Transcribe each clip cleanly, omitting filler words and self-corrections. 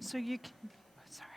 So you can, sorry.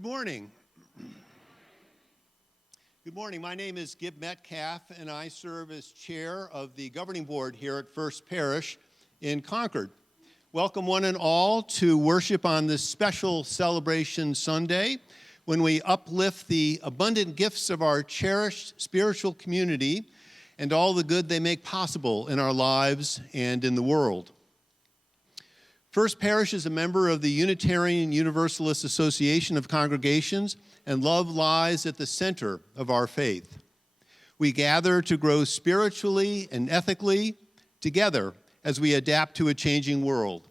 Good morning. Good morning. My name is Gib Metcalf, and I serve as chair of the governing board here at First Parish in Concord. Welcome one and all to worship on this special celebration Sunday when we uplift the abundant gifts of our cherished spiritual community and all the good they make possible in our lives and in the world. First Parish is a member of the Unitarian Universalist Association of Congregations, and love lies at the center of our faith. We gather to grow spiritually and ethically together as we adapt to a changing world.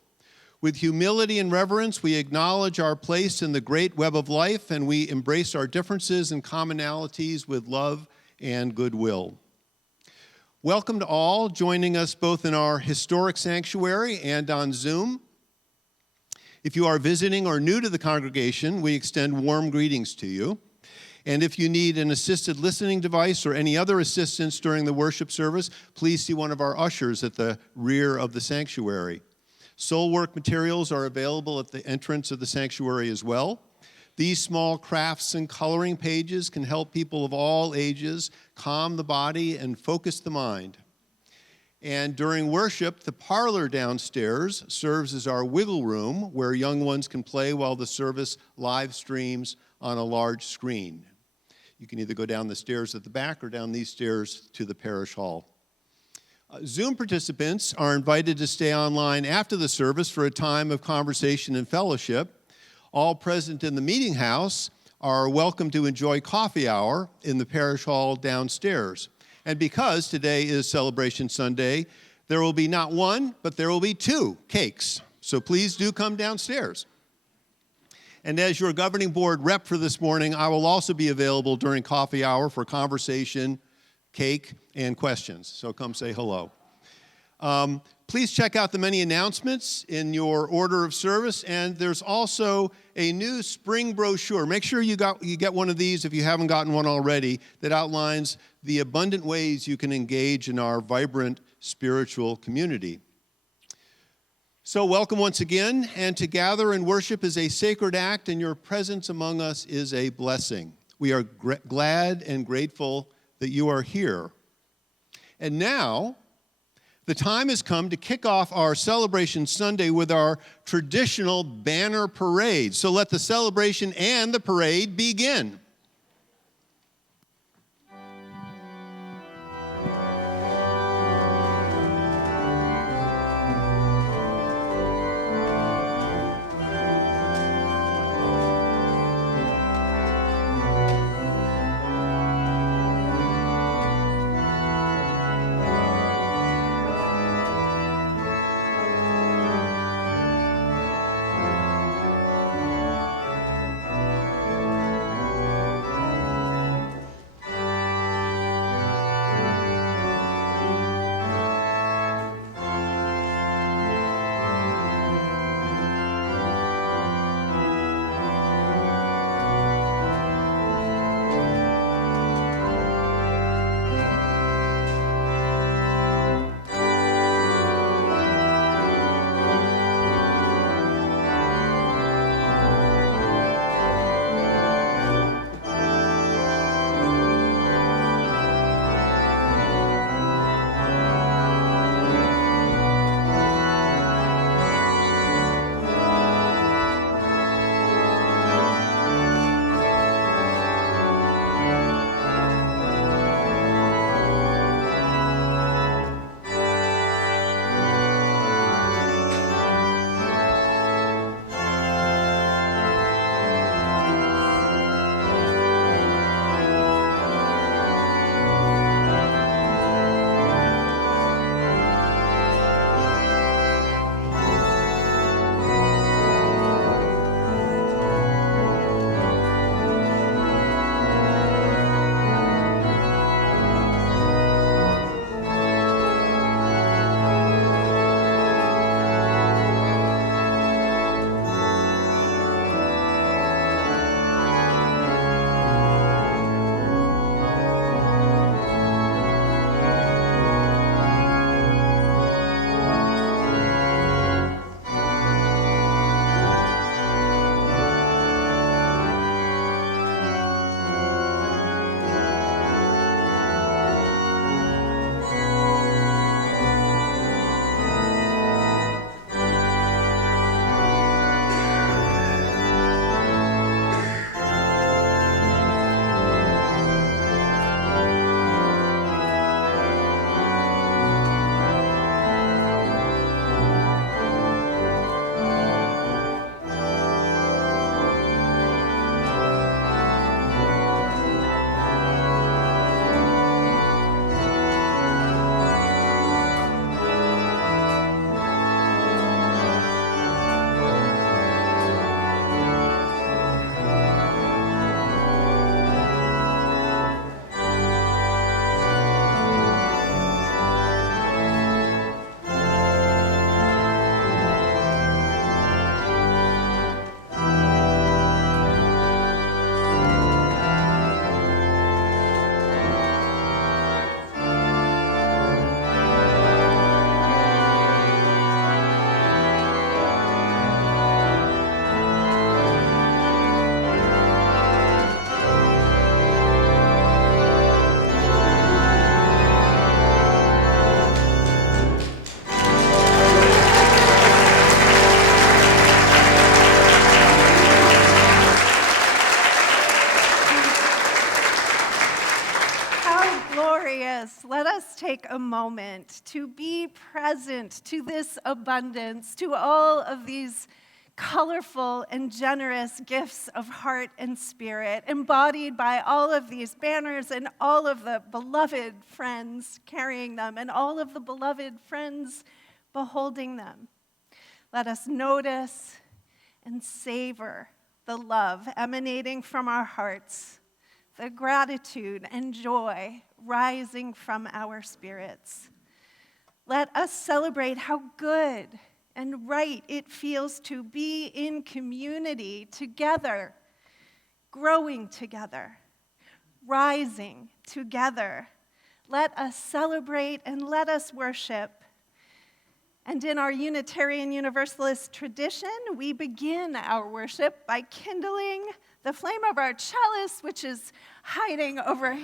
With humility and reverence, we acknowledge our place in the great web of life, and we embrace our differences and commonalities with love and goodwill. Welcome to all joining us both in our historic sanctuary and on Zoom. If you are visiting or new to the congregation, we extend warm greetings to you. And if you need an assisted listening device or any other assistance during the worship service, please see one of our ushers at the rear of the sanctuary. Soul work materials are available at the entrance of the sanctuary as well. These small crafts and coloring pages can help people of all ages calm the body and focus the mind. And during worship, the parlor downstairs serves as our wiggle room where young ones can play while the service live streams on a large screen. You can either go down the stairs at the back or down these stairs to the parish hall. Zoom participants are invited to stay online after the service for a time of conversation and fellowship. All present in the meeting house are welcome to enjoy coffee hour in the parish hall downstairs. And because today is Celebration Sunday, there will be not one, but there will be 2 cakes. So please do come downstairs. And as your governing board rep for this morning, I will also be available during coffee hour for conversation, cake, and questions. So come say hello. Please check out the many announcements in your order of service, and there's also a new spring brochure. Make sure you get one of these if you haven't gotten one already, that outlines the abundant ways you can engage in our vibrant spiritual community. So welcome once again, and to gather and worship is a sacred act, and your presence among us is a blessing. We are glad and grateful that you are here. And now, the time has come to kick off our Celebration Sunday with our traditional banner parade. So let the celebration and the parade begin. a moment to be present to this abundance, to all of these colorful and generous gifts of heart and spirit, embodied by all of these banners and all of the beloved friends carrying them and all of the beloved friends beholding them. Let us notice and savor the love emanating from our hearts, the gratitude and joy rising from our spirits. Let us celebrate how good and right it feels to be in community together, growing together, rising together. Let us celebrate and let us worship. And in our Unitarian Universalist tradition, we begin our worship by kindling the flame of our chalice, which is hiding over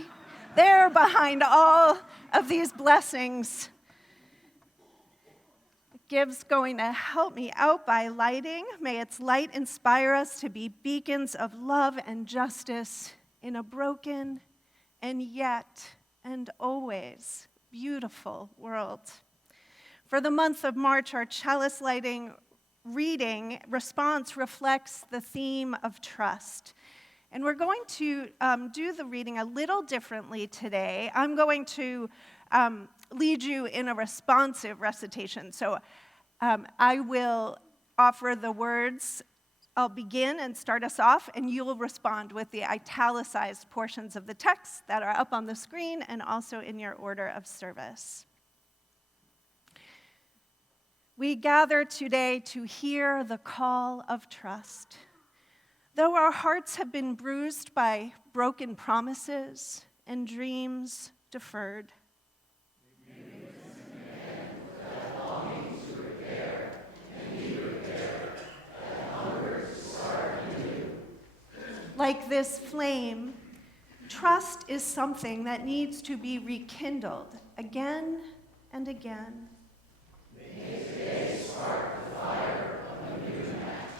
there behind all of these blessings. Gibbs going to help me out by lighting. May its light inspire us to be beacons of love and justice in a broken and yet and always beautiful world. For the month of March, our chalice lighting reading response reflects the theme of trust. And we're going to do the reading a little differently today. I'm going to lead you in a responsive recitation. So I will offer the words. I'll begin and start us off, and you will respond with the italicized portions of the text that are up on the screen and also in your order of service. We gather today to hear the call of trust. Though our hearts have been bruised by broken promises and dreams deferred, like this flame, trust is something that needs to be rekindled again and again. May today spark the fire of a new match.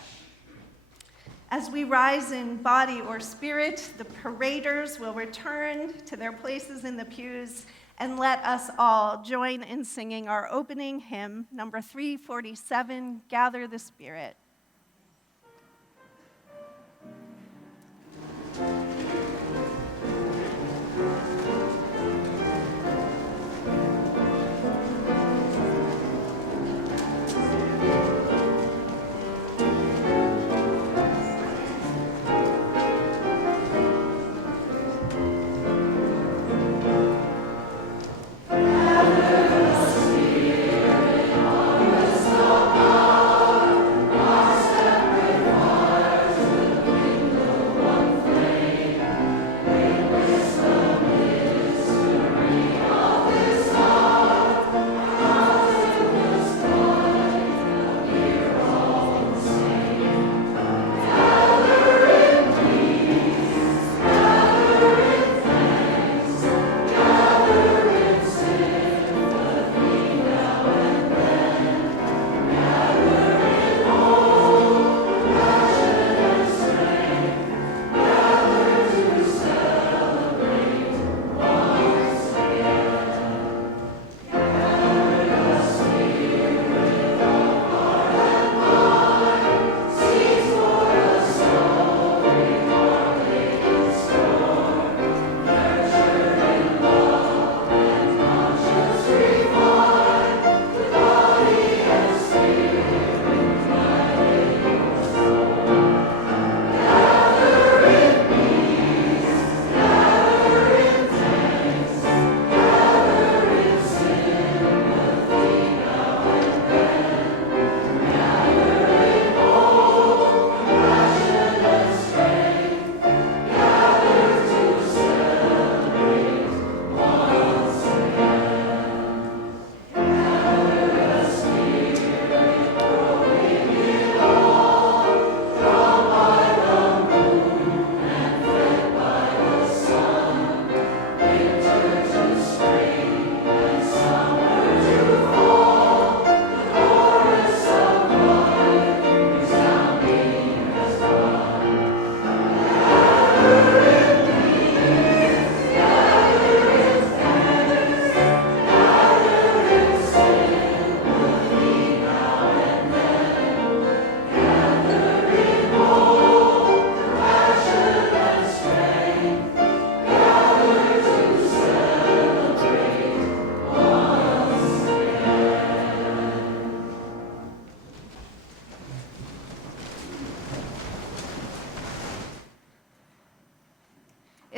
As we rise in body or spirit, the paraders will return to their places in the pews, and let us all join in singing our opening hymn, number 347, Gather the Spirit. Spirit, on us, O God,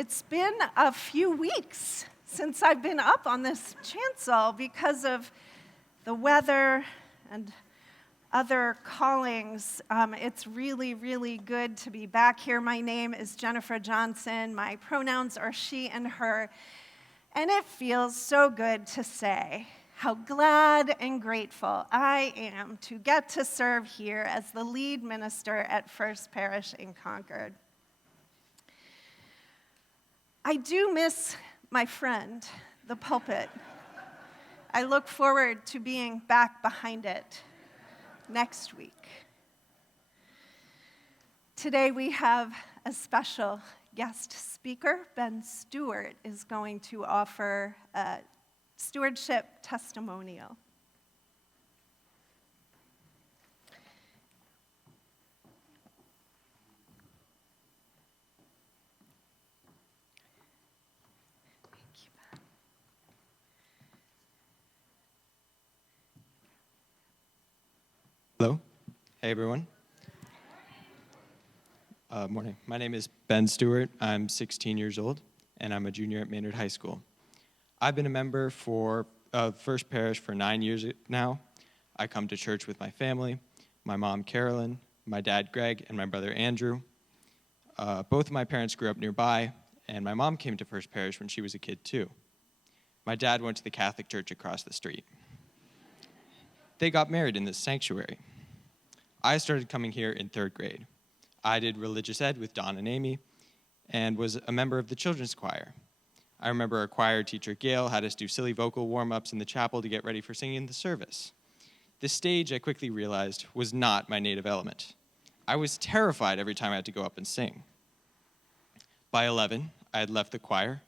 It's been a few weeks since I've been up on this chancel because of the weather and other callings. It's really, really good to be back here. My name is Jennifer Johnson. My pronouns are she and her. And it feels so good to say how glad and grateful I am to get to serve here as the lead minister at First Parish in Concord. I do miss my friend, the pulpit. I look forward to being back behind it next week. Today we have a special guest speaker. Ben Stewart is going to offer a stewardship testimonial. Hello. Hey, everyone. Morning. My name is Ben Stewart. I'm 16 years old, and I'm a junior at Maynard High School. I've been a member of First Parish for 9 years now. I come to church with my family, my mom, Carolyn, my dad, Greg, and my brother, Andrew. Both of my parents grew up nearby, and my mom came to First Parish when she was a kid, too. My dad went to the Catholic church across the street. They got married in this sanctuary. I started coming here in 3rd grade. I did religious ed with Don and Amy and was a member of the children's choir. I remember our choir teacher, Gail, had us do silly vocal warm-ups in the chapel to get ready for singing in the service. This stage, I quickly realized, was not my native element. I was terrified every time I had to go up and sing. By 11, I had left the choir,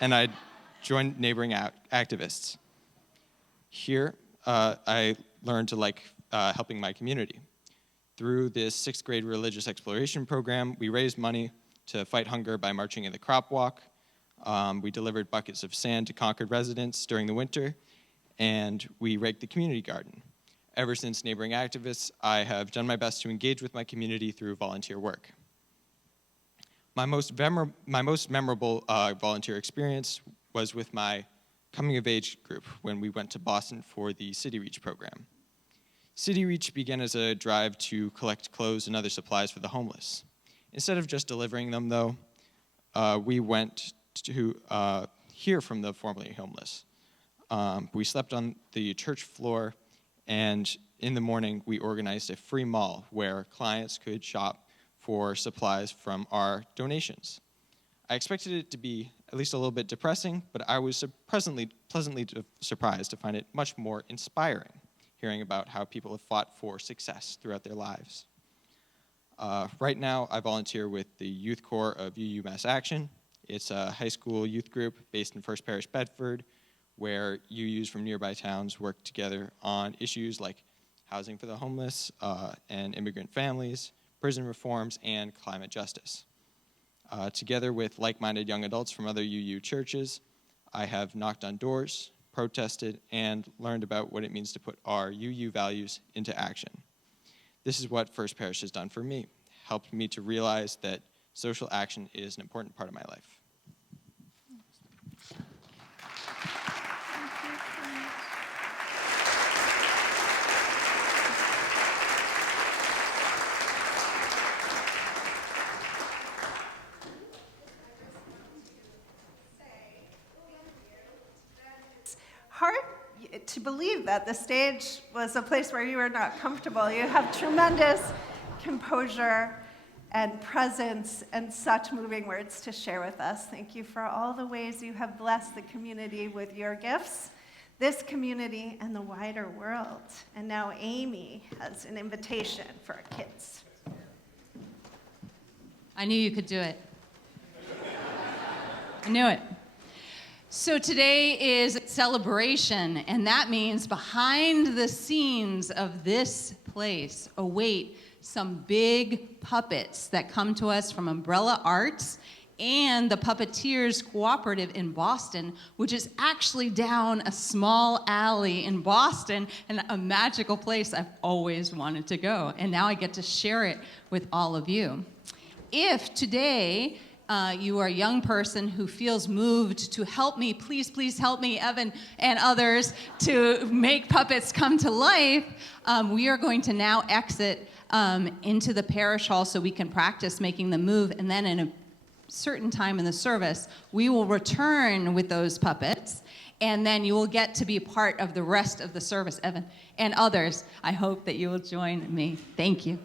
and I'd joined neighboring activists. Here, I learned to like helping my community. Through this 6th grade religious exploration program, we raised money to fight hunger by marching in the crop walk. We delivered buckets of sand to Concord residents during the winter, and we raked the community garden. Ever since neighboring activists, I have done my best to engage with my community through volunteer work. My most memorable volunteer experience was with my coming-of-age group when we went to Boston for the City Reach program. City Reach began as a drive to collect clothes and other supplies for the homeless. Instead of just delivering them, though, we went to hear from the formerly homeless. We slept on the church floor, and in the morning, we organized a free mall where clients could shop for supplies from our donations. I expected it to be at least a little bit depressing, but I was pleasantly surprised to find it much more inspiring, hearing about how people have fought for success throughout their lives. Right now, I volunteer with the Youth Corps of UU Mass Action. It's a high school youth group based in First Parish, Bedford, where UUs from nearby towns work together on issues like housing for the homeless and immigrant families, prison reforms, and climate justice. Together with like-minded young adults from other UU churches, I have knocked on doors, protested, and learned about what it means to put our UU values into action. This is what First Parish has done for me, helped me to realize that social action is an important part of my life. Hard to believe that the stage was a place where you were not comfortable. You have tremendous composure and presence and such moving words to share with us. Thank you for all the ways you have blessed the community with your gifts, this community, and the wider world. And now Amy has an invitation for our kids. I knew you could do it. I knew it. So today is celebration, and that means behind the scenes of this place await some big puppets that come to us from Umbrella Arts and the Puppeteers Cooperative in Boston, which is actually down a small alley in Boston and a magical place I've always wanted to go. And now I get to share it with all of you. if today you are a young person who feels moved to help me, please help me, Evan and others, to make puppets come to life, we are going to now exit into the parish hall so we can practice making them move, and then in a certain time in the service, we will return with those puppets, and then you will get to be part of the rest of the service, Evan, and others. I hope that you will join me. Thank you.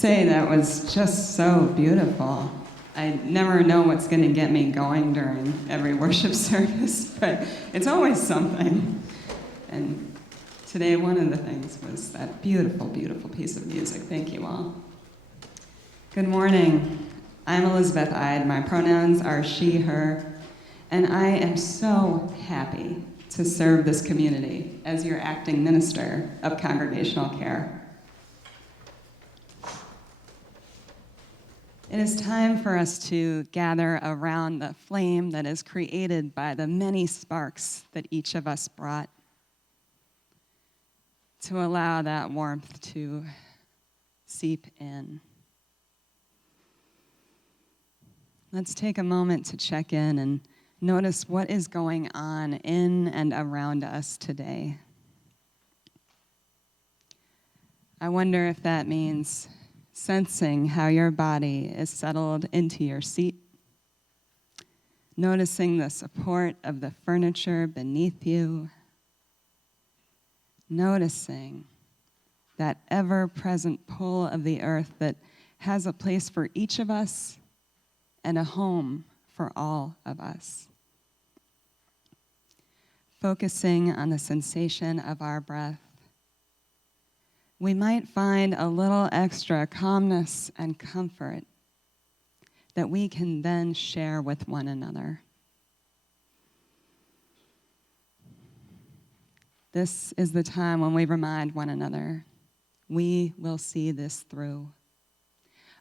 say that was just so beautiful. I never know what's going to get me going during every worship service, but it's always something. And today, one of the things was that beautiful, beautiful piece of music. Thank you all. Good morning. I'm Elizabeth Ide. My pronouns are she, her, and I am so happy to serve this community as your acting minister of congregational care. It is time for us to gather around the flame that is created by the many sparks that each of us brought, to allow that warmth to seep in. Let's take a moment to check in and notice what is going on in and around us today. I wonder if that means sensing how your body is settled into your seat, noticing the support of the furniture beneath you, noticing that ever-present pull of the earth that has a place for each of us and a home for all of us. Focusing on the sensation of our breath, we might find a little extra calmness and comfort that we can then share with one another. This is the time when we remind one another, we will see this through.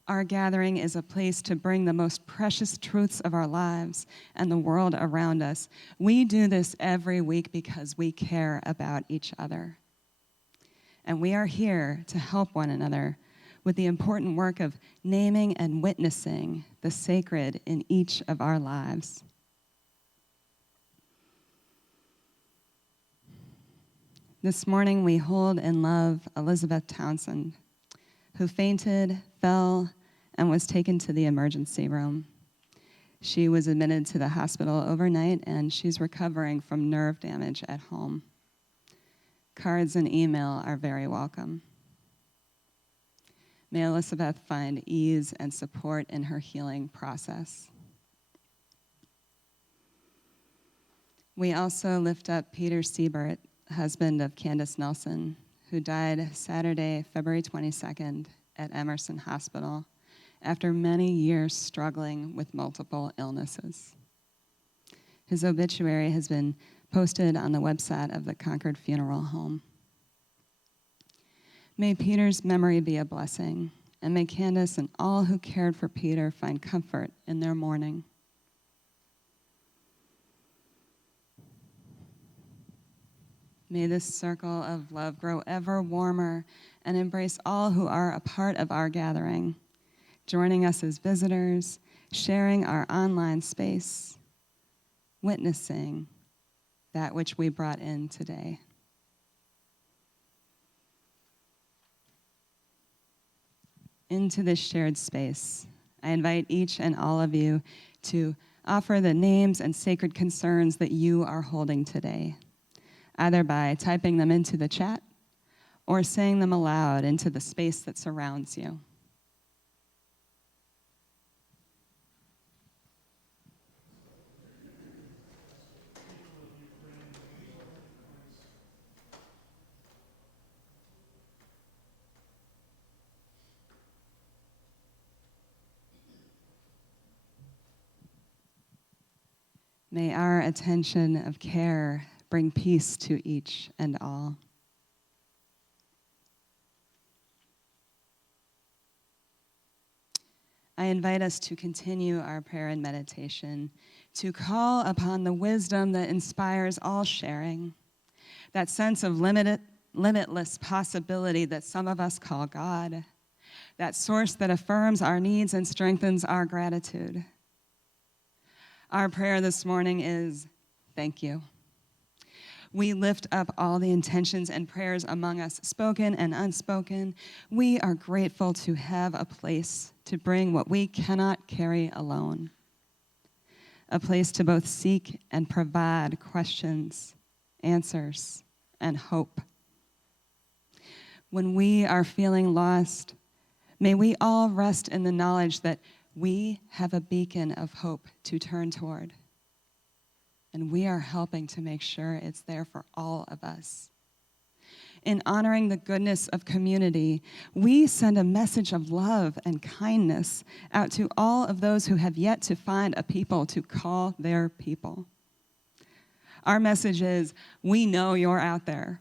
Our gathering is a place to bring the most precious truths of our lives and the world around us. We do this every week because we care about each other. And we are here to help one another with the important work of naming and witnessing the sacred in each of our lives. This morning we hold in love Elizabeth Townsend, who fainted, fell, and was taken to the emergency room. She was admitted to the hospital overnight, and she's recovering from nerve damage at home. Cards and email are very welcome. May Elizabeth find ease and support in her healing process. We also lift up Peter Siebert, husband of Candace Nelson, who died Saturday, February 22nd at Emerson Hospital after many years struggling with multiple illnesses. His obituary has been posted on the website of the Concord Funeral Home. May Peter's memory be a blessing, and may Candace and all who cared for Peter find comfort in their mourning. May this circle of love grow ever warmer and embrace all who are a part of our gathering, joining us as visitors, sharing our online space, witnessing that which we brought in today. Into this shared space, I invite each and all of you to offer the names and sacred concerns that you are holding today, either by typing them into the chat or saying them aloud into the space that surrounds you. May our attention of care bring peace to each and all. I invite us to continue our prayer and meditation, to call upon the wisdom that inspires all sharing, that sense of limitless possibility that some of us call God, that source that affirms our needs and strengthens our gratitude. Our prayer this morning is, thank you. We lift up all the intentions and prayers among us, spoken and unspoken. We are grateful to have a place to bring what we cannot carry alone, a place to both seek and provide questions, answers, and hope. When we are feeling lost, May we all rest in the knowledge that we have a beacon of hope to turn toward, and we are helping to make sure it's there for all of us. In honoring the goodness of community, we send a message of love and kindness out to all of those who have yet to find a people to call their people. Our message is, we know you're out there.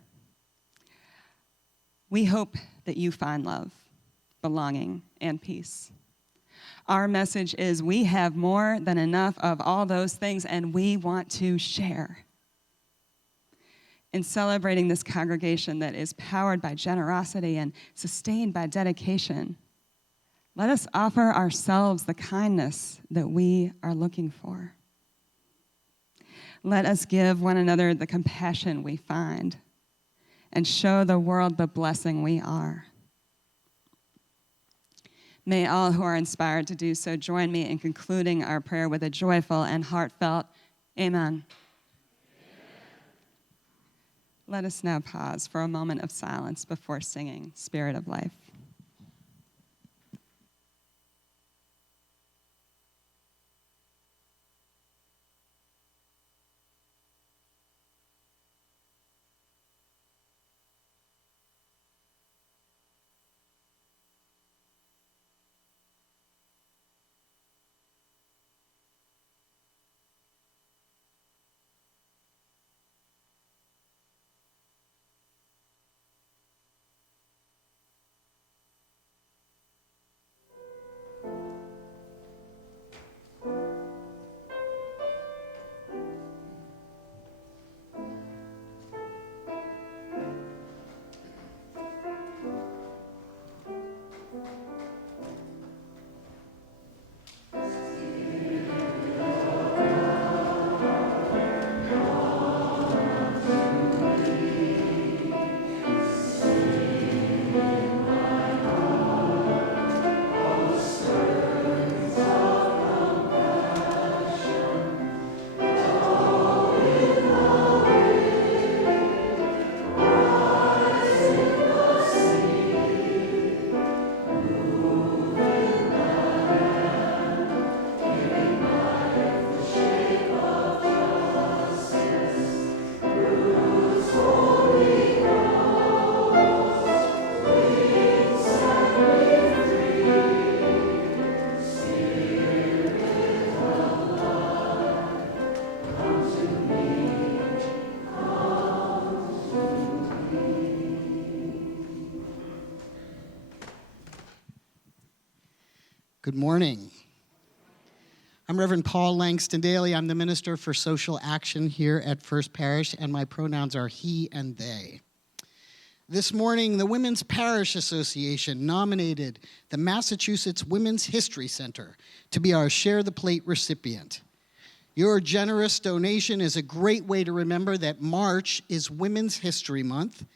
We hope that you find love, belonging, and peace. Our message is, we have more than enough of all those things, and we want to share. In celebrating this congregation that is powered by generosity and sustained by dedication, let us offer ourselves the kindness that we are looking for. Let us give one another the compassion we find and show the world the blessing we are. May all who are inspired to do so join me in concluding our prayer with a joyful and heartfelt amen. Let us now pause for a moment of silence before singing Spirit of Life. Good morning. I'm Reverend Paul Langston Daly. I'm the Minister for Social Action here at First Parish, and my pronouns are he and they. This morning, the Women's Parish Association nominated the Massachusetts Women's History Center to be our Share the Plate recipient. Your generous donation is a great way to remember that March is Women's History Month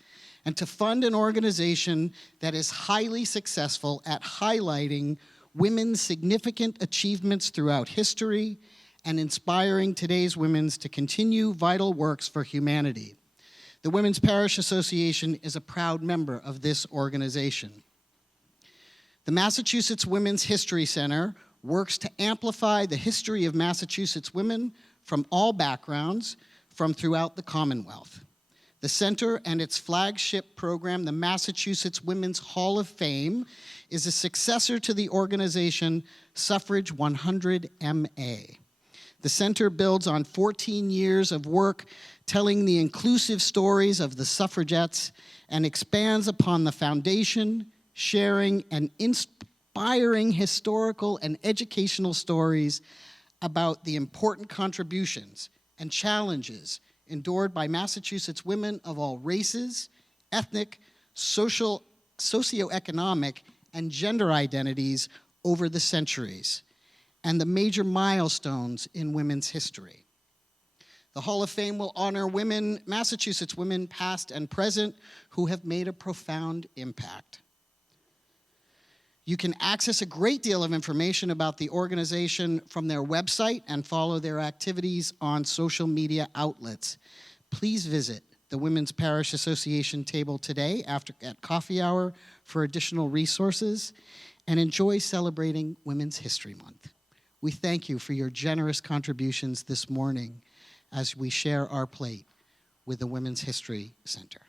and to fund an organization that is highly successful at highlighting women's significant achievements throughout history and inspiring today's women to continue vital works for humanity. The Women's Parish Association is a proud member of this organization. The Massachusetts Women's History Center works to amplify the history of Massachusetts women from all backgrounds from throughout the Commonwealth. The center and its flagship program, the Massachusetts Women's Hall of Fame, is a successor to the organization Suffrage 100 MA. The center builds on 14 years of work telling the inclusive stories of the suffragettes and expands upon the foundation, sharing, and inspiring historical and educational stories about the important contributions and challenges endured by Massachusetts women of all races, ethnic, socioeconomic, and gender identities over the centuries, and the major milestones in women's history. The Hall of Fame will honor women, Massachusetts women past and present, who have made a profound impact. You can access a great deal of information about the organization from their website and follow their activities on social media outlets. Please visit the Women's Parish Association table today at coffee hour for additional resources. and enjoy celebrating Women's History Month. We thank you for your generous contributions this morning as we share our plate with the Women's History Center.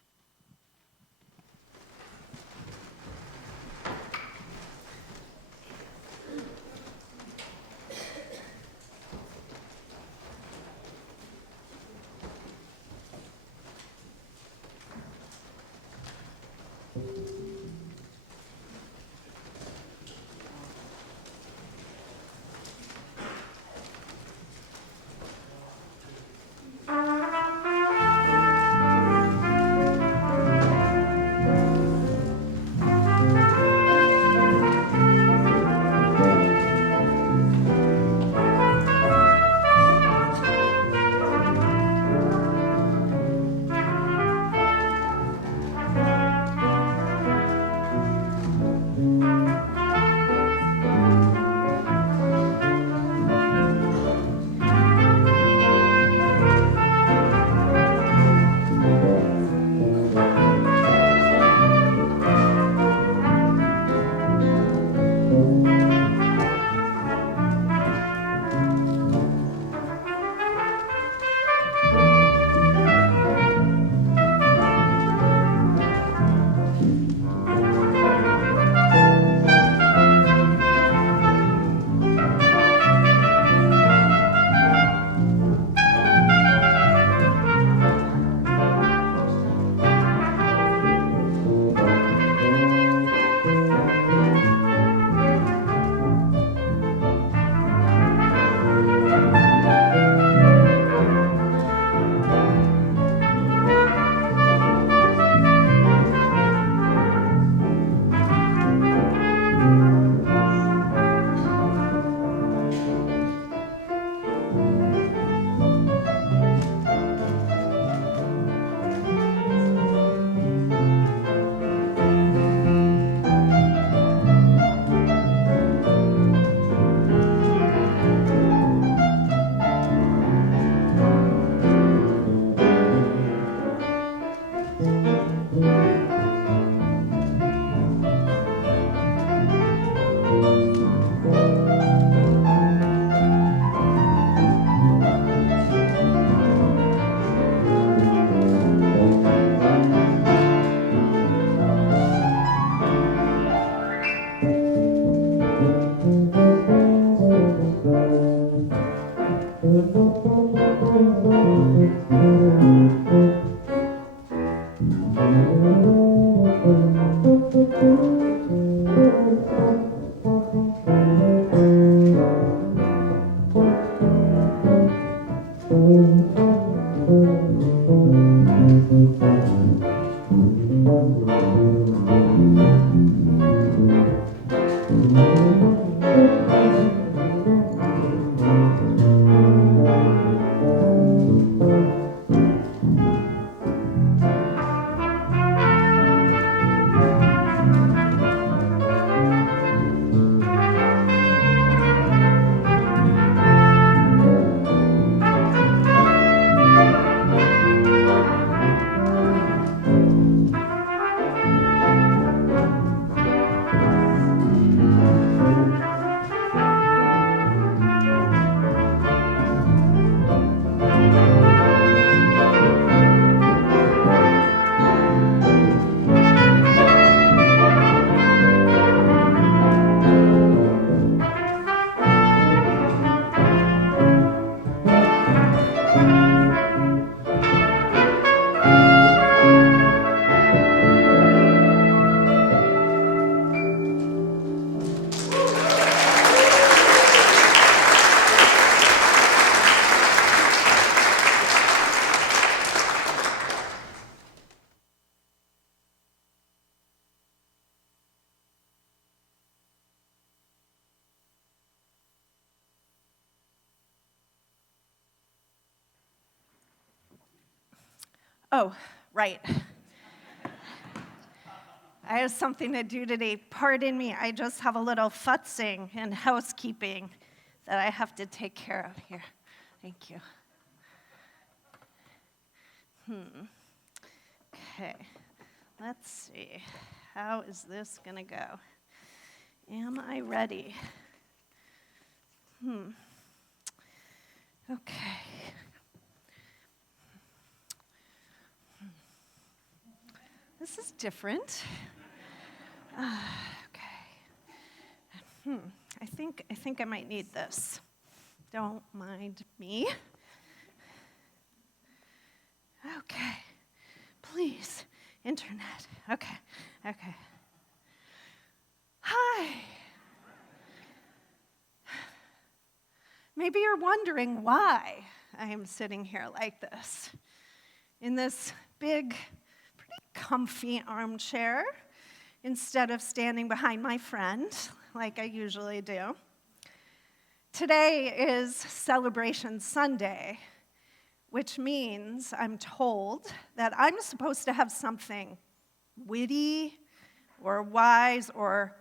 Oh, right. I have something to do today. Pardon me, I just have a little futzing and housekeeping that I have to take care of here. Thank you. Okay, let's see. How is this going to go? Am I ready? Okay. This is different. Okay. I think I might need this. Don't mind me. Okay. Please, internet. Okay. Hi. Maybe you're wondering why I am sitting here like this, in this big, pretty comfy armchair, instead of standing behind my friend like I usually do. Today is Celebration Sunday, which means I'm told that I'm supposed to have something witty or wise or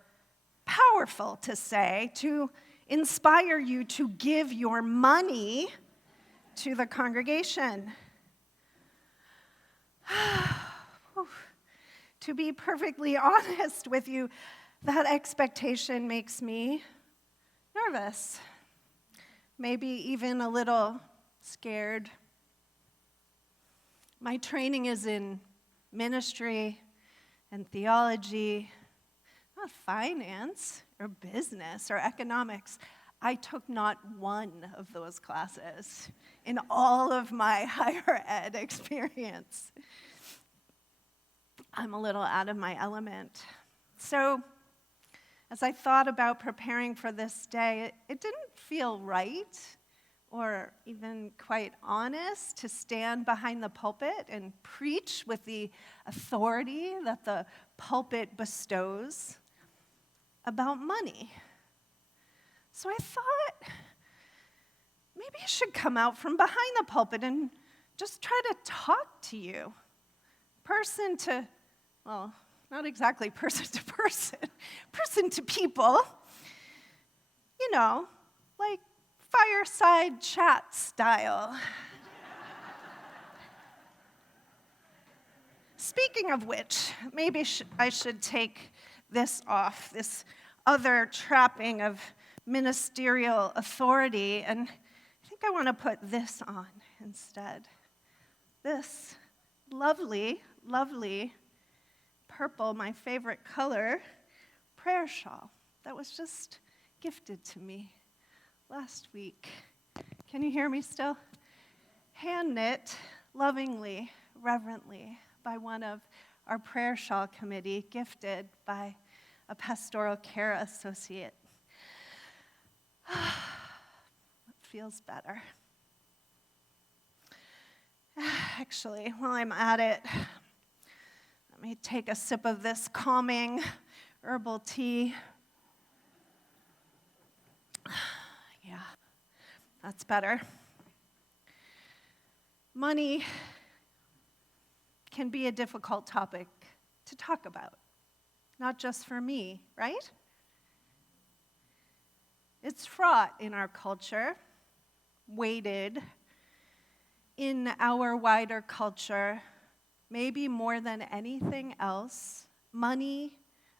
powerful to say to inspire you to give your money to the congregation. To be perfectly honest with you, that expectation makes me nervous, maybe even a little scared. My training is in ministry and theology, not finance or business or economics. I took not one of those classes in all of my higher ed experience. I'm a little out of my element. So, as I thought about preparing for this day, it didn't feel right or even quite honest to stand behind the pulpit and preach with the authority that the pulpit bestows about money. So I thought maybe I should come out from behind the pulpit and just try to talk to you, person to, well, not exactly person to person, person to people, you know, like fireside chat style. Speaking of which, maybe I should take this off, this other trapping of ministerial authority, and I think I want to put this on instead. This lovely, lovely purple, my favorite color, prayer shawl that was just gifted to me last week. Can you hear me still? Hand knit, lovingly, reverently, by one of our prayer shawl committee, gifted by a pastoral care associate. It feels better. Actually, while I'm at it, let me take a sip of this calming herbal tea. Yeah, that's better. Money can be a difficult topic to talk about, not just for me, right? It's fraught in our culture, weighted in our wider culture, maybe more than anything else. Money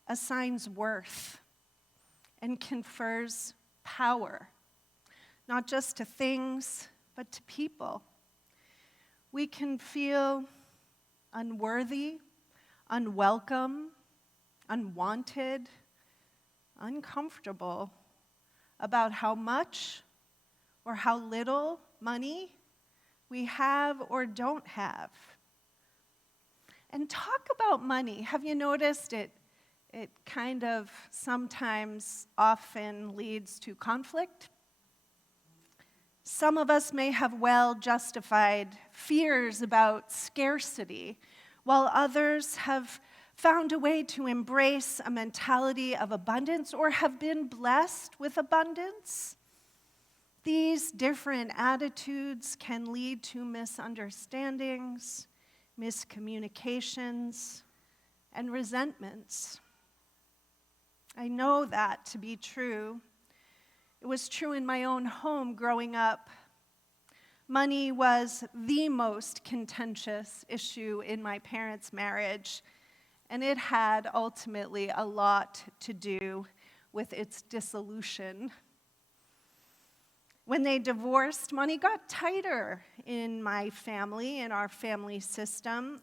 assigns worth and confers power, not just to things, but to people. We can feel unworthy, unwelcome, unwanted, uncomfortable about how much or how little money we have or don't have. And talk about money. Have you noticed it kind of sometimes often leads to conflict? Some of us may have well-justified fears about scarcity, while others have found a way to embrace a mentality of abundance or have been blessed with abundance. These different attitudes can lead to misunderstandings, miscommunications, and resentments. I know that to be true. It was true in my own home growing up. Money was the most contentious issue in my parents' marriage, and it had ultimately a lot to do with its dissolution. When they divorced, money got tighter in my family, in our family system.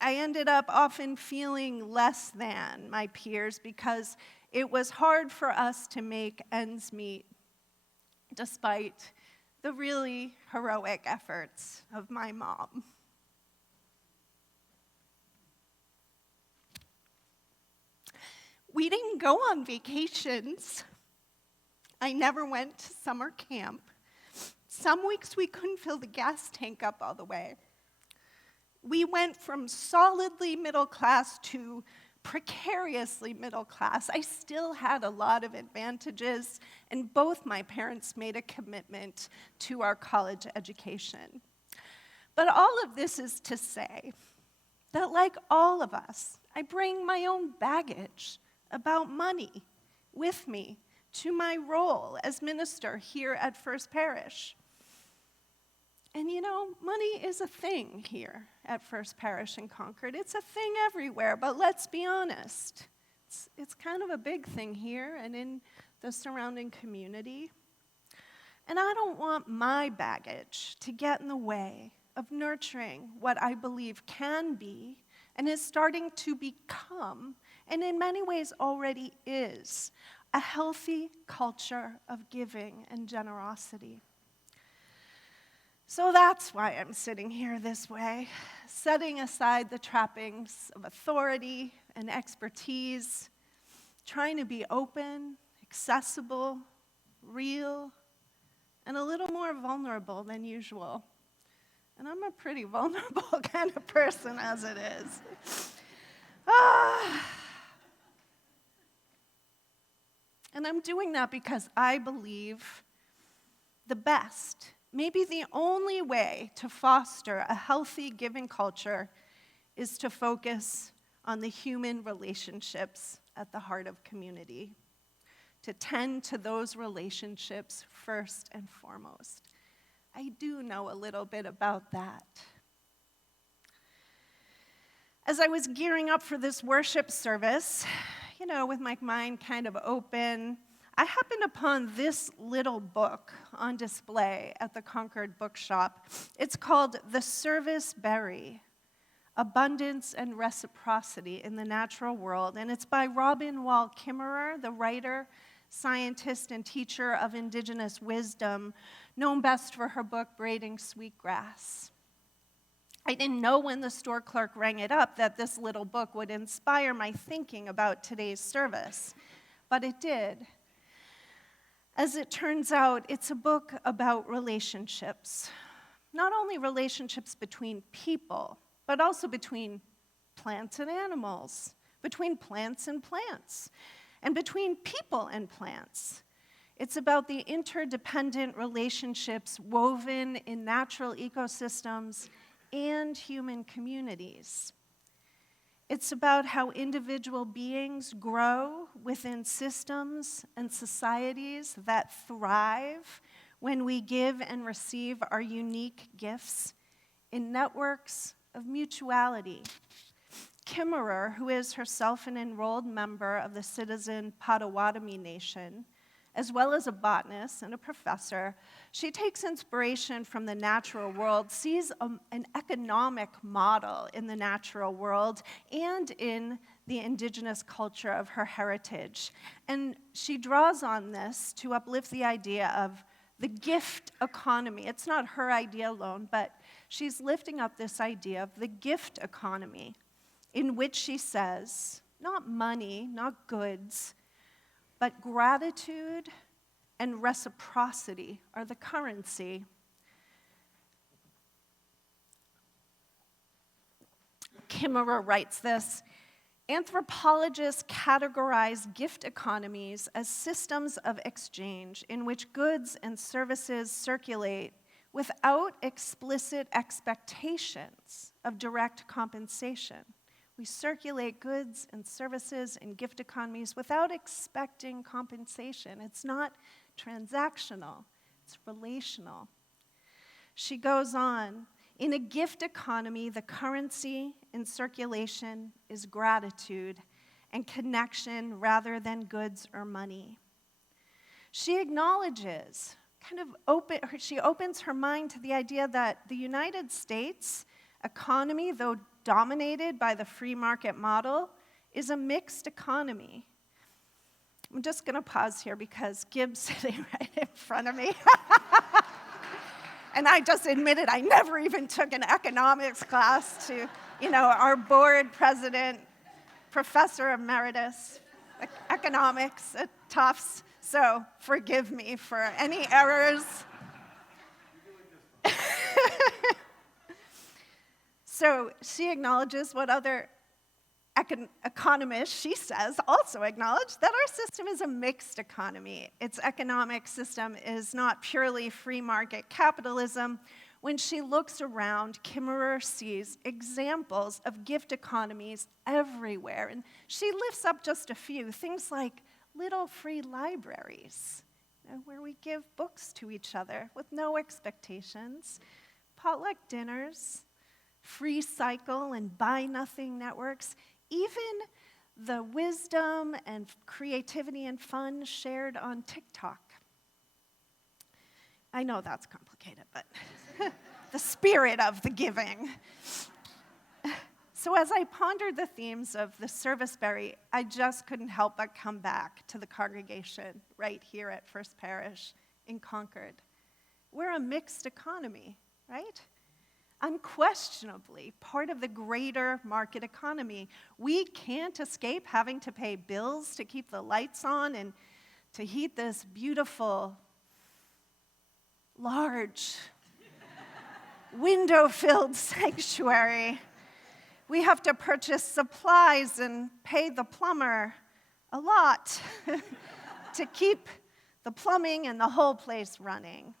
I ended up often feeling less than my peers because it was hard for us to make ends meet, despite the really heroic efforts of my mom. We didn't go on vacations. I never went to summer camp. Some weeks we couldn't fill the gas tank up all the way. We went from solidly middle class to precariously middle class. I still had a lot of advantages, and both my parents made a commitment to our college education. But all of this is to say that, like all of us, I bring my own baggage about money with me to my role as minister here at First Parish. And you know, money is a thing here at First Parish in Concord. It's a thing everywhere, but let's be honest. It's kind of a big thing here and in the surrounding community. And I don't want my baggage to get in the way of nurturing what I believe can be and is starting to become, and in many ways already is, a healthy culture of giving and generosity. So that's why I'm sitting here this way, setting aside the trappings of authority and expertise, trying to be open, accessible, real, and a little more vulnerable than usual. And I'm a pretty vulnerable kind of person as it is. And I'm doing that because I believe the best, maybe the only way to foster a healthy giving culture is to focus on the human relationships at the heart of community, to tend to those relationships first and foremost. I do know a little bit about that. As I was gearing up for this worship service, you know, with my mind kind of open, I happened upon this little book on display at the Concord bookshop. It's called The Service Berry, Abundance and Reciprocity in the Natural World, and it's by Robin Wall Kimmerer, the writer, scientist, and teacher of indigenous wisdom, known best for her book, Braiding Sweetgrass. I didn't know when the store clerk rang it up that this little book would inspire my thinking about today's service, but it did. As it turns out, it's a book about relationships, not only relationships between people, but also between plants and animals, between plants, and between people and plants. It's about the interdependent relationships woven in natural ecosystems and human communities. It's about how individual beings grow within systems and societies that thrive when we give and receive our unique gifts in networks of mutuality. Kimmerer, who is herself an enrolled member of the citizen Potawatomi Nation, as well as a botanist and a professor, she takes inspiration from the natural world, sees an economic model in the natural world and in the indigenous culture of her heritage. And she draws on this to uplift the idea of the gift economy. It's not her idea alone, but she's lifting up this idea of the gift economy, in which she says, not money, not goods, but gratitude and reciprocity are the currency. Kimmerer writes this: anthropologists categorize gift economies as systems of exchange in which goods and services circulate without explicit expectations of direct compensation. We circulate goods and services in gift economies without expecting compensation. It's not transactional, it's relational. She goes on, in a gift economy, the currency in circulation is gratitude, and connection rather than goods or money. She acknowledges, she opens her mind to the idea that the United States economy, though dominated by the free market model, is a mixed economy. I'm just going to pause here because Gib's sitting right in front of me. And I just admitted I never even took an economics class to, our board president, professor emeritus, economics at Tufts. So forgive me for any errors. So she acknowledges what other economists, she says, also acknowledge that our system is a mixed economy. Its economic system is not purely free market capitalism. When she looks around, Kimmerer sees examples of gift economies everywhere. And she lifts up just a few, things like little free libraries, where we give books to each other with no expectations, potluck dinners, free cycle and buy nothing networks, even the wisdom and creativity and fun shared on TikTok. I know that's complicated, but the spirit of the giving. So as I pondered the themes of the service berry, I just couldn't help but come back to the congregation right here at First Parish in Concord. We're a mixed economy, right? Unquestionably part of the greater market economy. We can't escape having to pay bills to keep the lights on and to heat this beautiful, large, window-filled sanctuary. We have to purchase supplies and pay the plumber a lot to keep the plumbing and the whole place running.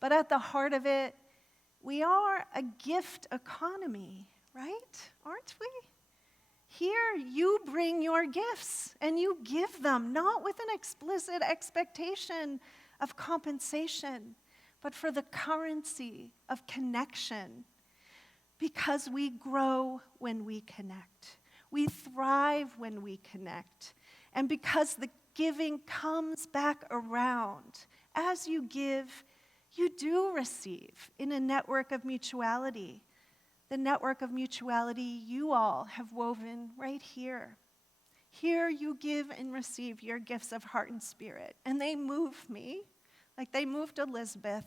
But at the heart of it, we are a gift economy, right? Aren't we? Here, you bring your gifts and you give them, not with an explicit expectation of compensation, but for the currency of connection. Because we grow when we connect. We thrive when we connect. And because the giving comes back around. As you give, you do receive in a network of mutuality. The network of mutuality you all have woven right here. Here you give and receive your gifts of heart and spirit. And they move me, like they moved Elizabeth,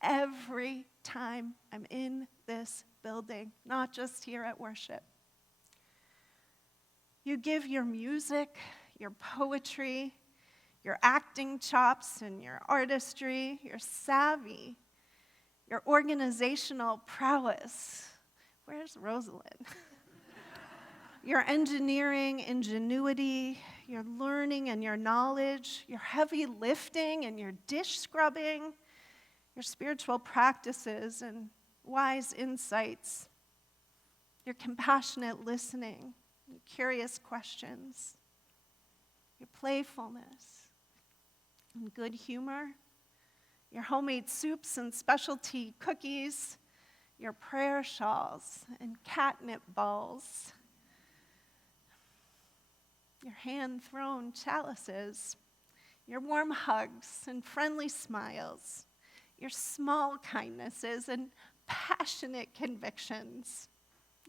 every time I'm in this building, not just here at worship. You give your music, your poetry, your acting chops and your artistry, your savvy, your organizational prowess. Where's Rosalind? Your engineering ingenuity, your learning and your knowledge, your heavy lifting and your dish scrubbing, your spiritual practices and wise insights, your compassionate listening, your curious questions, your playfulness and good humor, your homemade soups and specialty cookies, your prayer shawls and catnip balls, your hand-thrown chalices, your warm hugs and friendly smiles, your small kindnesses and passionate convictions,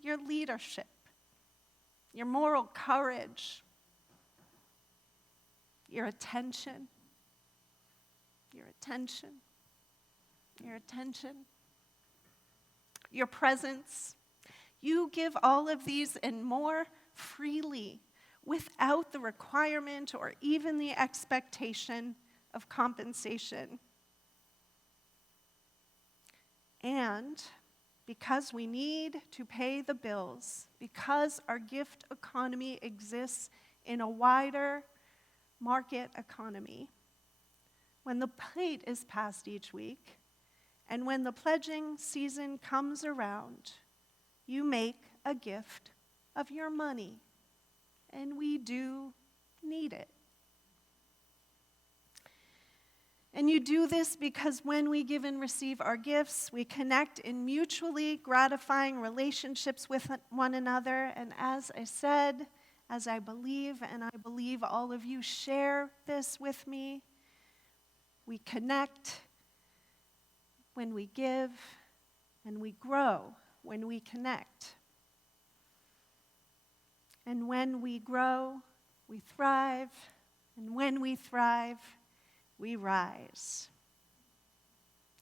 your leadership, your moral courage, your attention, your attention, your attention, your presence. You give all of these and more freely without the requirement or even the expectation of compensation. And because we need to pay the bills, because our gift economy exists in a wider market economy, when the plate is passed each week, and when the pledging season comes around, you make a gift of your money, and we do need it. And you do this because when we give and receive our gifts, we connect in mutually gratifying relationships with one another. And as I said as I believe, and I believe all of you share this with me. We connect when we give, and we grow when we connect. And when we grow, we thrive, and when we thrive, we rise.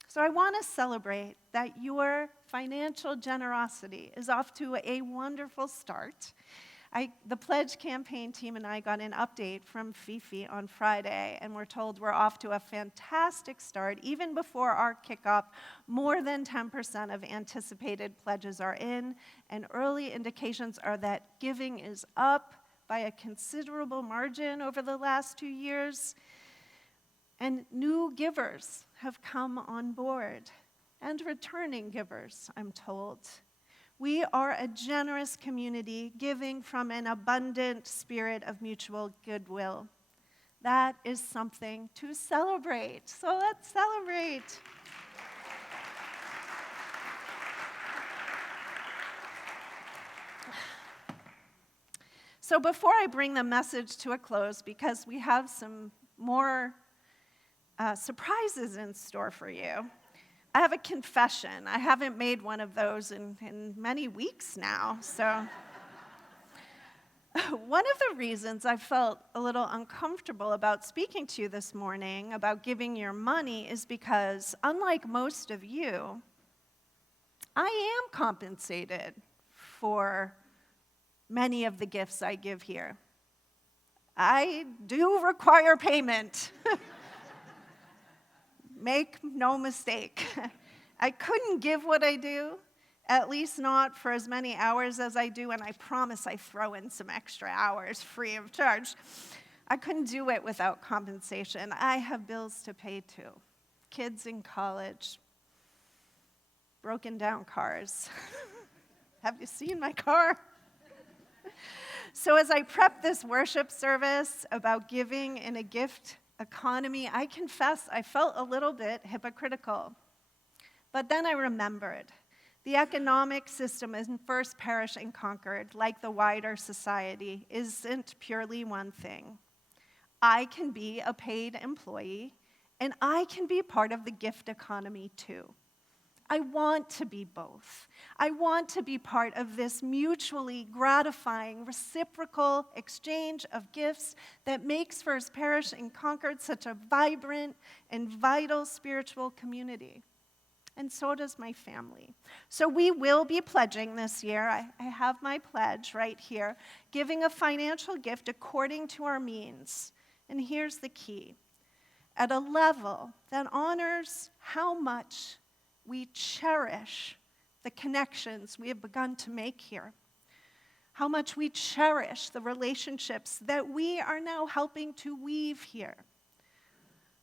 So I want to celebrate that your financial generosity is off to a wonderful start. The Pledge campaign team and I got an update from Fifi on Friday, and we're told we're off to a fantastic start. Even before our kickoff, more than 10% of anticipated pledges are in, and early indications are that giving is up by a considerable margin over the last 2 years. And new givers have come on board, and returning givers, I'm told. We are a generous community giving from an abundant spirit of mutual goodwill. That is something to celebrate. So let's celebrate. So before I bring the message to a close, because we have some more surprises in store for you, I have a confession. I haven't made one of those in many weeks now. So one of the reasons I felt a little uncomfortable about speaking to you this morning about giving your money is because, unlike most of you, I am compensated for many of the gifts I give here. I do require payment. Make no mistake. I couldn't give what I do, at least not for as many hours as I do, and I promise I throw in some extra hours free of charge. I couldn't do it without compensation. I have bills to pay too. Kids in college, broken down cars. Have you seen my car? So as I prepped this worship service about giving in a gift economy, I confess I felt a little bit hypocritical. But then I remembered the economic system in First Parish in Concord, like the wider society, isn't purely one thing. I can be a paid employee, and I can be part of the gift economy too. I want to be both. I want to be part of this mutually gratifying, reciprocal exchange of gifts that makes First Parish in Concord such a vibrant and vital spiritual community. And so does my family. So we will be pledging this year. I have my pledge right here, giving a financial gift according to our means. And here's the key: at a level that honors how much we cherish the connections we have begun to make here, how much we cherish the relationships that we are now helping to weave here,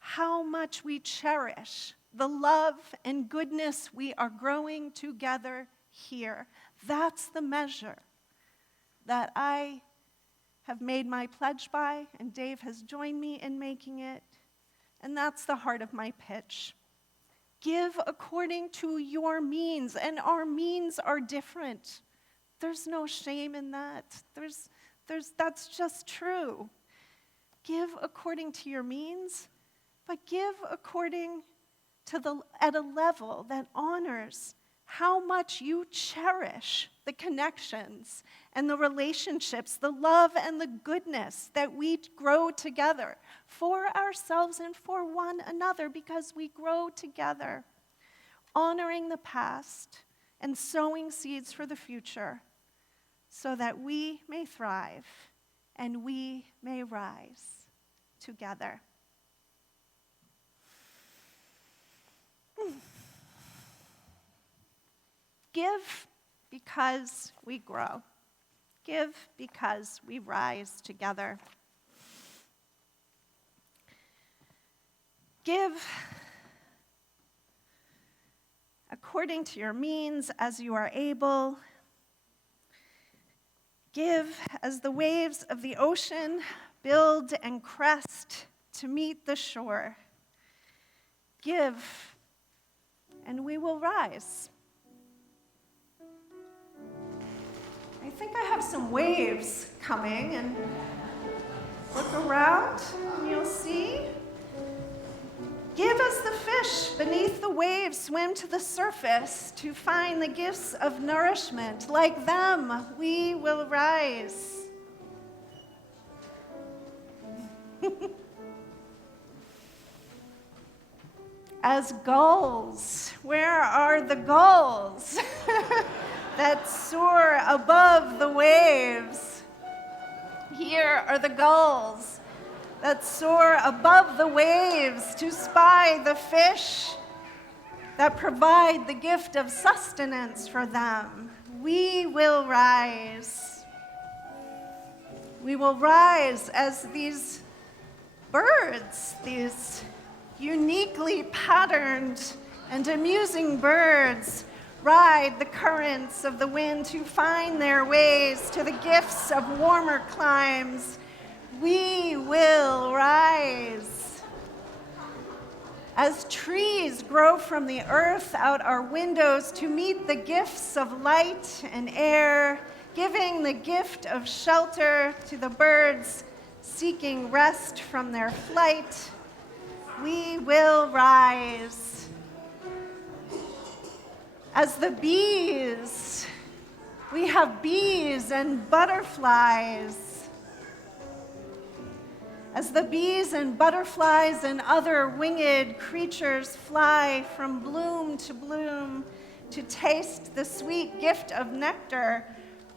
how much we cherish the love and goodness we are growing together here. That's the measure that I have made my pledge by, and Dave has joined me in making it, and that's the heart of my pitch. Give according to your means, and our means are different. There's no shame in that. That's just true. Give according to your means, but give according to at a level that honors how much you cherish the connections and the relationships, the love and the goodness that we grow together for ourselves and for one another, because we grow together, honoring the past and sowing seeds for the future so that we may thrive and we may rise together. Give because we grow. Give because we rise together. Give according to your means as you are able. Give as the waves of the ocean build and crest to meet the shore. Give, and we will rise. I think I have some waves coming, and look around and you'll see. Give us the fish beneath the waves, swim to the surface to find the gifts of nourishment. Like them, we will rise. As gulls, where are the gulls that soar above the waves? Here are the gulls that soar above the waves to spy the fish that provide the gift of sustenance for them. We will rise. We will rise as these birds, these uniquely patterned and amusing birds, ride the currents of the wind to find their ways to the gifts of warmer climes. We will rise. As trees grow from the earth out our windows to meet the gifts of light and air, giving the gift of shelter to the birds seeking rest from their flight, we will rise. As the bees, we have bees and butterflies. As the bees and butterflies and other winged creatures fly from bloom to taste the sweet gift of nectar,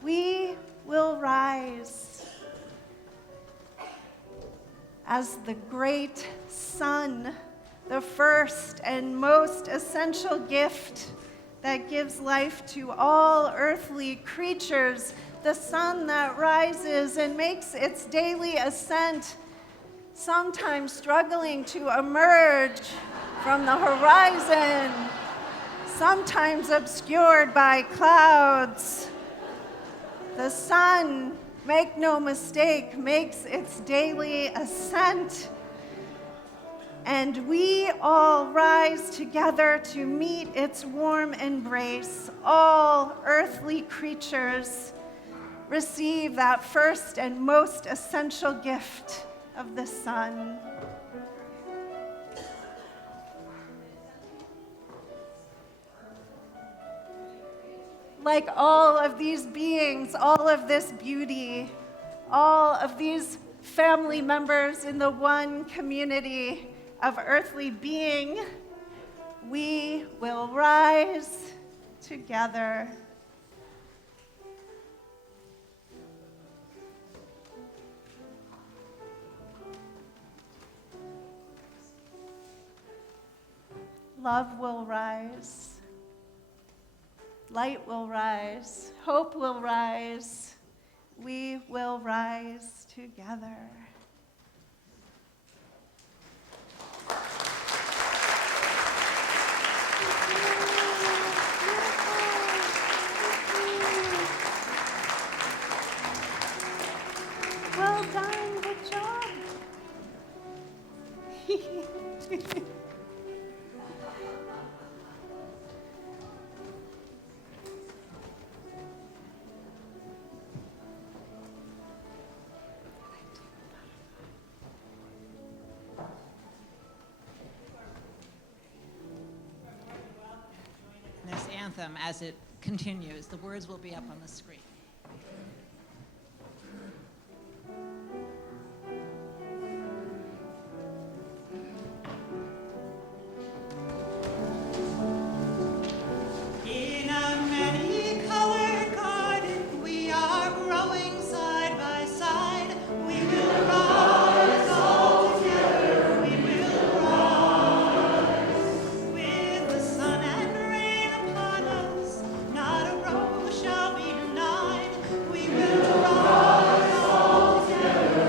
we will rise. As the great sun, the first and most essential gift that gives life to all earthly creatures, the sun that rises and makes its daily ascent, sometimes struggling to emerge from the horizon, sometimes obscured by clouds. The sun, make no mistake, makes its daily ascent, and we all rise together to meet its warm embrace. All earthly creatures receive that first and most essential gift of the sun. Like all of these beings, all of this beauty, all of these family members in the one community of earthly being, we will rise together. Love will rise. Light will rise. Hope will rise. We will rise together. Well done, good job. This anthem as it continues. The words will be up on the screen. In a many-colored garden, we are growing side by side. We will rise all together. We will rise with the sun and rain upon us. Not a rose shall be denied. We will rise all together.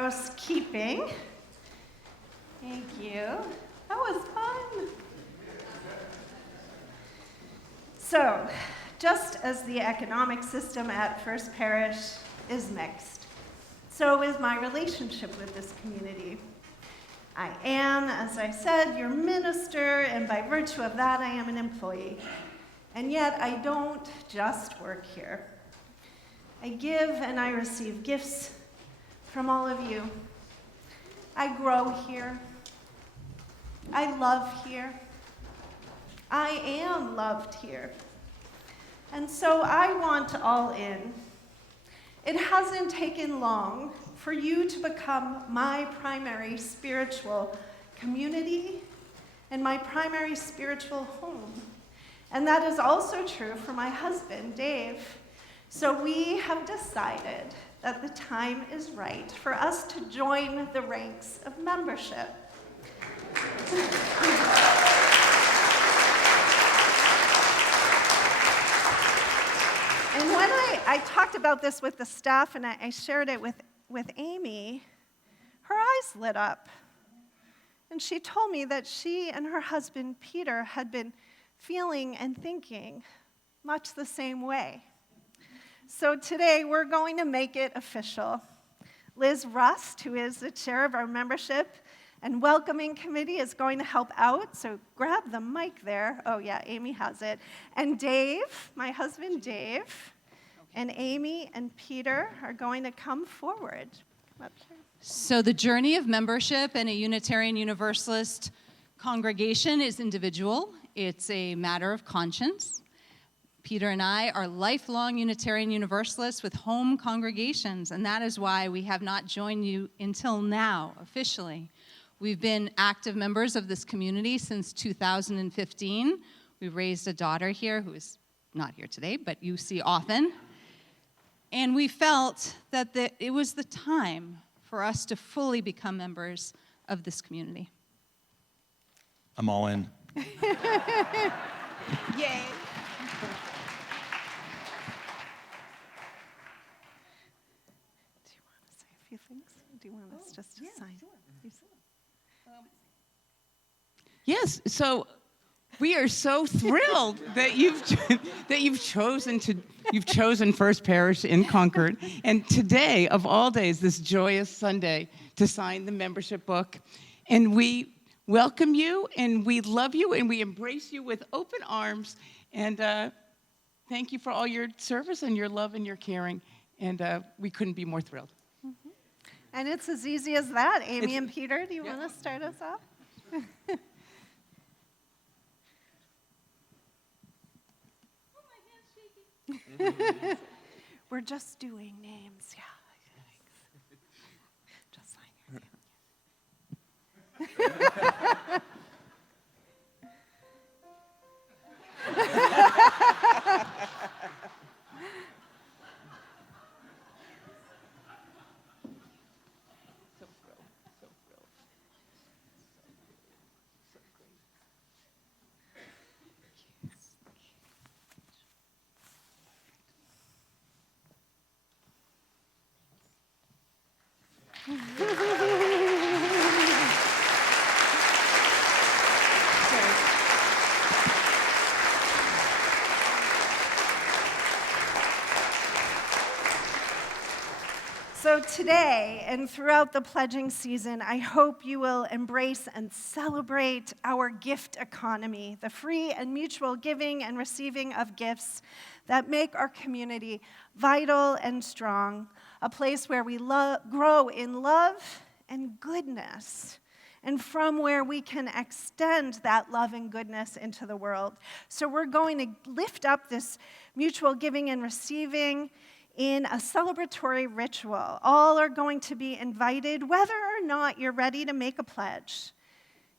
housekeeping. Thank you. That was fun. So, just as the economic system at First Parish is mixed, so is my relationship with this community. I am, as I said, your minister, and by virtue of that, I am an employee. And yet, I don't just work here. I give and I receive gifts from all of you. I grow here. I love here. I am loved here. And so I want all in. It hasn't taken long for you to become my primary spiritual community and my primary spiritual home. And that is also true for my husband, Dave. So we have decided that the time is right for us to join the ranks of membership. And when I talked about this with the staff and I shared it with Amy, her eyes lit up. And she told me that she and her husband, Peter, had been feeling and thinking much the same way. So today we're going to make it official. Liz Rust, who is the chair of our membership and welcoming committee, is going to help out. So grab the mic there. Oh yeah, Amy has it. And Dave, my husband Dave, and Amy and Peter are going to come forward. Come up here. So the journey of membership in a Unitarian Universalist congregation is individual. It's a matter of conscience. Peter and I are lifelong Unitarian Universalists with home congregations, and that is why we have not joined you until now, officially. We've been active members of this community since 2015. We've raised a daughter here who is not here today, but you see often. And we felt that it was the time for us to fully become members of this community. I'm all in. Yay. Do you want to say a few things? Do you want us just to sign? Yes, so we are so thrilled that you've chosen First Parish in Concord, and today of all days, this joyous Sunday, to sign the membership book. And we welcome you, and we love you, and we embrace you with open arms. And thank you for all your service and your love and your caring. And we couldn't be more thrilled. Mm-hmm. And it's as easy as that. Amy and Peter, do you want to start us off? We're just doing names, yeah. Just sign your name. So today and throughout the pledging season, I hope you will embrace and celebrate our gift economy, the free and mutual giving and receiving of gifts that make our community vital and strong, a place where we grow in love and goodness, and from where we can extend that love and goodness into the world. So we're going to lift up this mutual giving and receiving in a celebratory ritual. All are going to be invited, whether or not you're ready to make a pledge.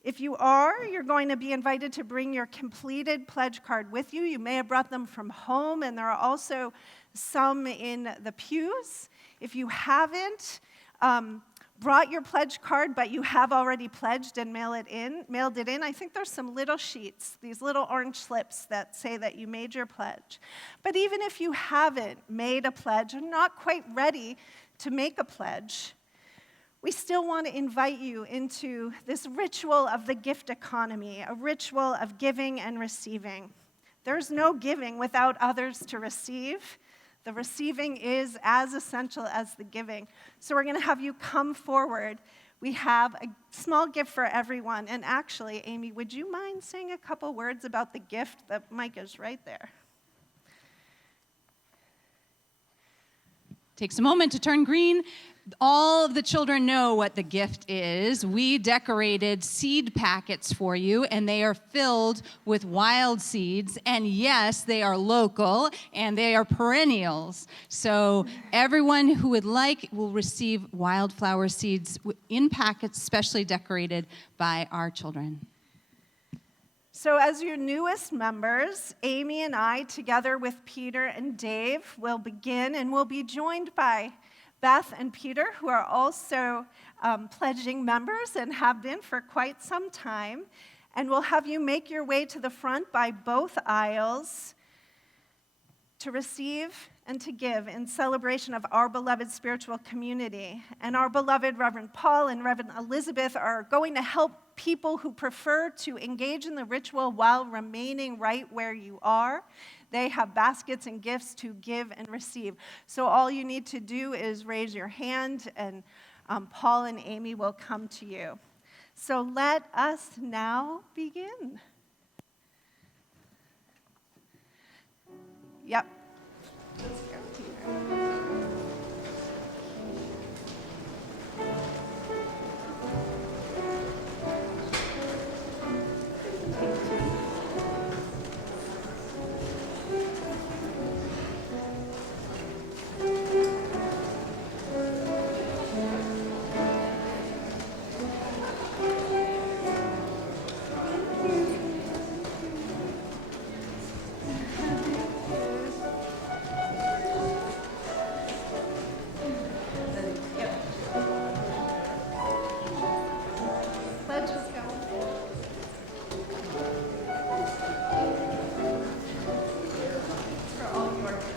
If you are, you're going to be invited to bring your completed pledge card with you. You may have brought them from home, and there are also some in the pews. If you haven't brought your pledge card, but you have already pledged and mailed it in, I think there's some little sheets, these little orange slips that say that you made your pledge. But even if you haven't made a pledge or not quite ready to make a pledge, we still want to invite you into this ritual of the gift economy, a ritual of giving and receiving. There's no giving without others to receive. The receiving is as essential as the giving. So we're going to have you come forward. We have a small gift for everyone. And actually, Amy, would you mind saying a couple words about the gift? The mic is right there. Takes a moment to turn green. All of the children know what the gift is. We decorated seed packets for you, and they are filled with wild seeds. And yes, they are local, and they are perennials. So everyone who would like will receive wildflower seeds in packets specially decorated by our children. So as your newest members, Amy and I, together with Peter and Dave, will begin, and we'll be joined by Beth and Peter, who are also pledging members and have been for quite some time. And we'll have you make your way to the front by both aisles to receive and to give in celebration of our beloved spiritual community. And our beloved Reverend Paul and Reverend Elizabeth are going to help people who prefer to engage in the ritual while remaining right where you are. They have baskets and gifts to give and receive. So all you need to do is raise your hand, and Paul and Amy will come to you. So let us now begin. Yep. Let's go, Peter. Let's just go. For all your gifts.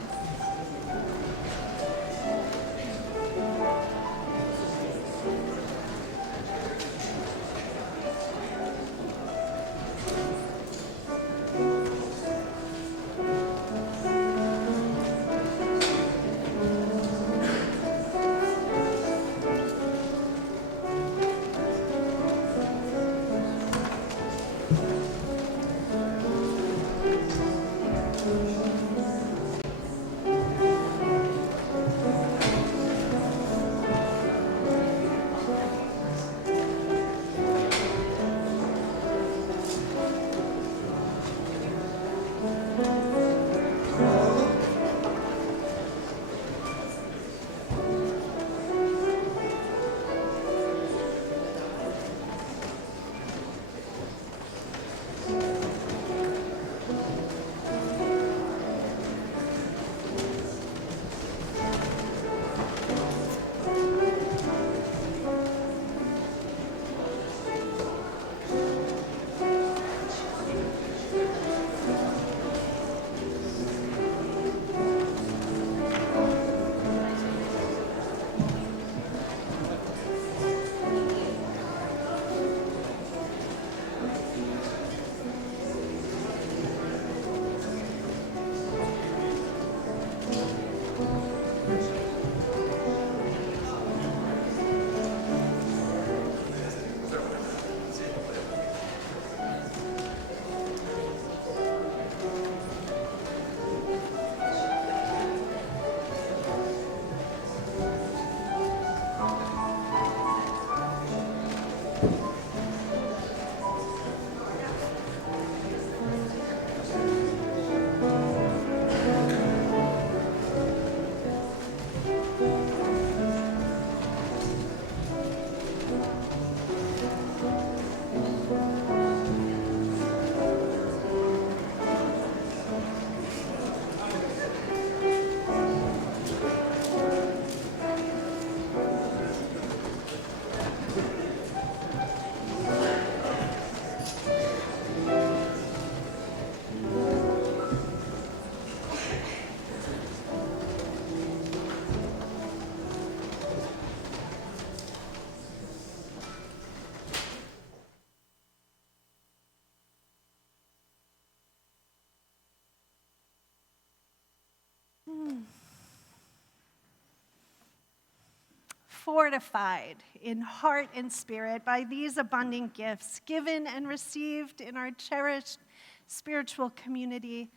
fortified in heart and spirit by these abundant gifts given and received in our cherished spiritual community,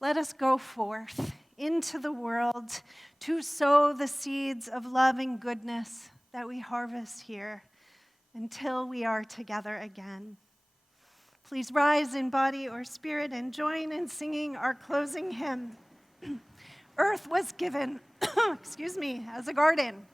let us go forth into the world to sow the seeds of love and goodness that we harvest here until we are together again. Please rise in body or spirit and join in singing our closing hymn. Earth was given, as a garden.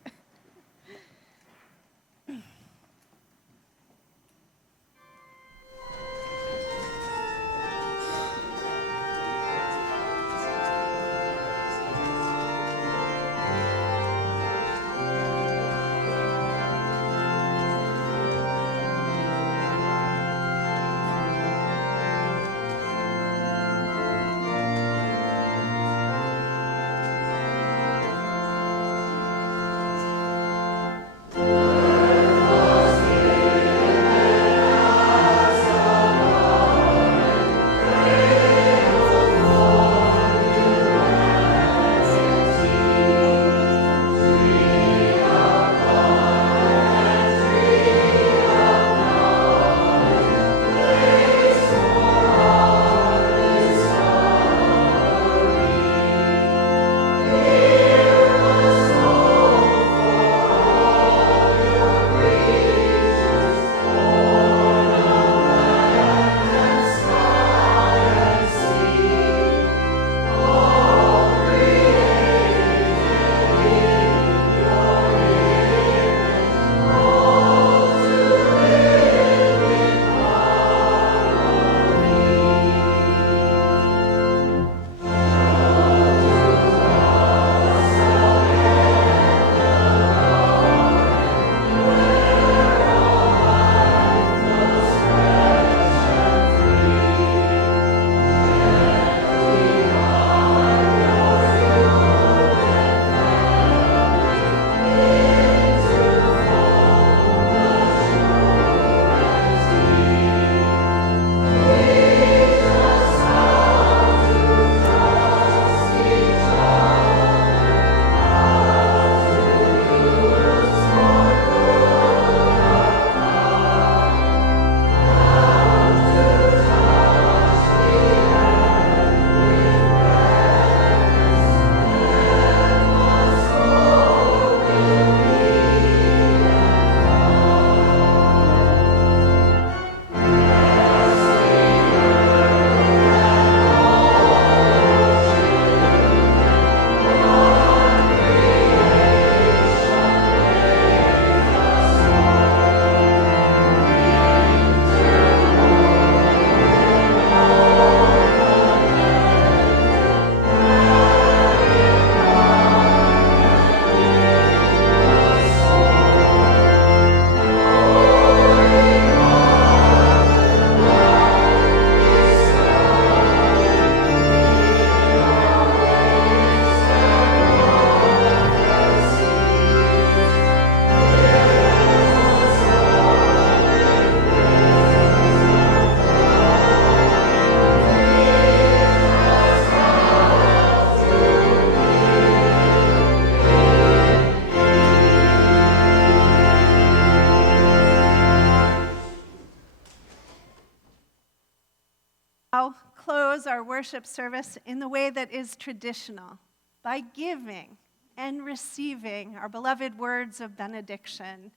I'll close our worship service in the way that is traditional, by giving and receiving our beloved words of benediction.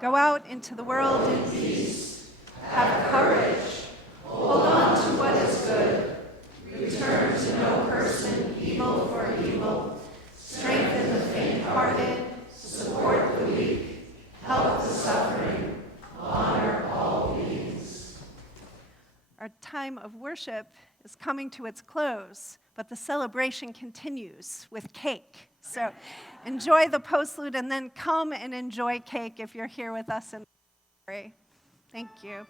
Go out into the world in peace. Have courage. Hold on to what is good. Return to no person evil for evil. Strengthen the faint-hearted. Support the weak. Help the suffering. Honor all beings. Our time of worship is coming to its close, but the celebration continues with cake. So enjoy the postlude and then come and enjoy cake if you're here with us in the library. Thank you.